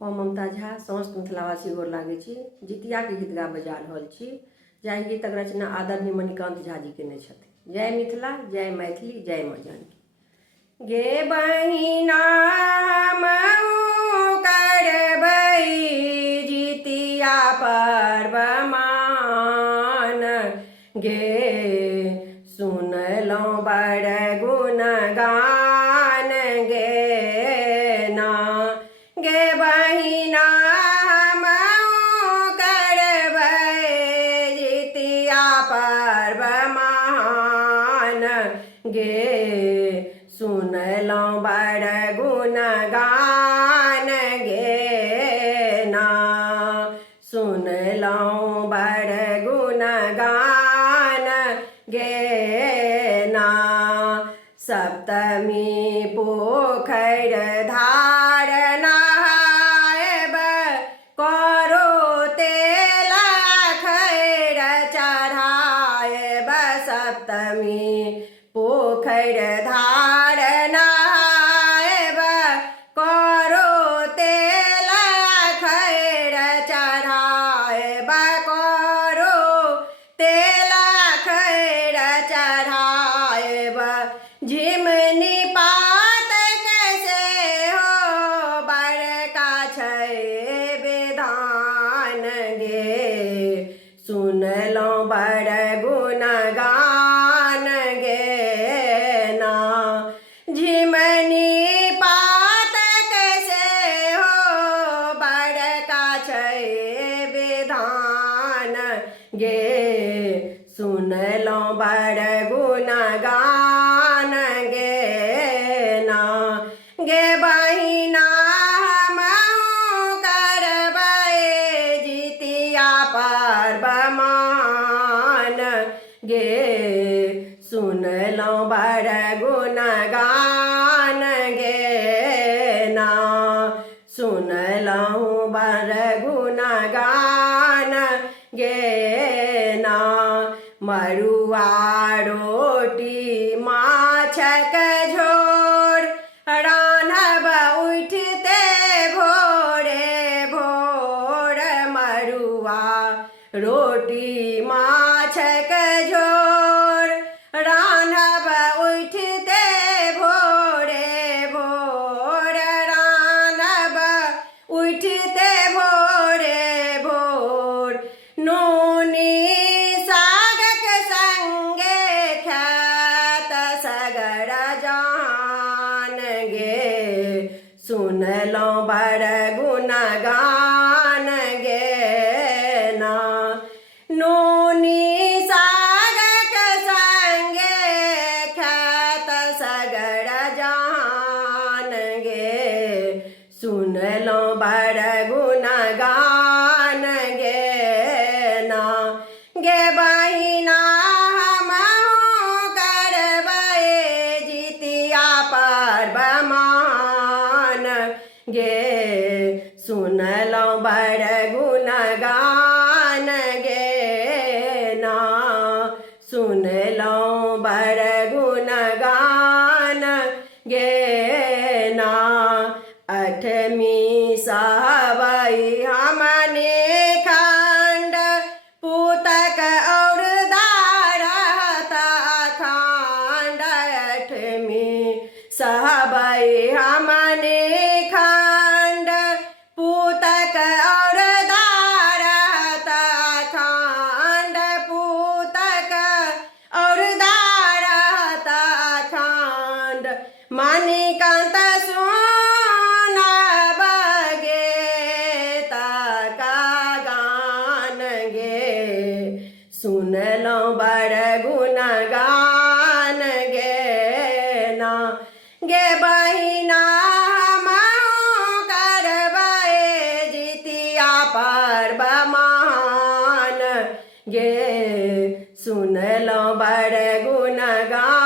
हम ममता झा समस्त मिथिलावासी गोर लागै छी। जितियाके गीत गाबऽ जा रहल छी। जाहि गीतक रचना आदरणीय मणिकान्त झा जी केने छथिन। जय मिथिला, जय मैथिली, जय माँ जानकी। गे बहिना हमहूँ करबै जितिया पर्व मान, गे सुनलहुँ बड़ गुणगान गे ना। गे बहिना हमहूँ करबै जितिया पर्व महान, गे सुनलहुँ बड़ गुणगान गे ना। सुनलहुँ बड़ गुणगान गे ना। सप्तमी पोखरि धार नहायब, करो तेल खैर चढ़ायब। सप्तमी पोखरि धार नहायब, करो तेल खैर चढ़ायब। करो तेल खैर चढ़ायब। झिमनी पात कैसे हो बड़का छै विधान गे, सुनलहुँ बड़ गुणगान गे ना। झिमनी पात कैसे हो बड़का छै विधान गे, सुनलहुँ बड़ गुणगान गे ना। गे बहिना हमहूँ करबै जितिया पर्व मान, गे सुनलहुँ बड़ गुणगान गे ना। सुनलहुँ बड़ गुणगान गे ना। मड़ुआ रोटी माछक झोर, रान्हब उठिते भोरे भोर। मड़ुआ रोटी माछक झोर, रान्हब उठिते भोरे भोर। रान्हब उठिते भोरे भोर। नूनी सागक संगे खायत सगर जहान गे, सुनलहुँ बड़ गुणगान गे ना। नूनी सागक संगे खायत सगर जहान गे, सुनलहुँ बड़ गुणगान गे ना। गे बहिना हमहूँ करबै जितिया पर्व महान, गे सुनलहुँ बड़ गुणगान गे ना। सुनलहुँ बड़ गुणगान गे ना। अठमी सहबै हमने खंड, पूतक और दारहत अखंड। अठमी सहबै हमने खंड, पूतक और दारहत अखंड। पूतक और दारहत अखंड। मणिकान्त सुनब गे तका गान गे, सुनलहुँ बड़ गुणगान गे ना। गे बहिना हमहूँ करबै जितिया पर्व महान, गे सुनलहुँ बड़ गुणगान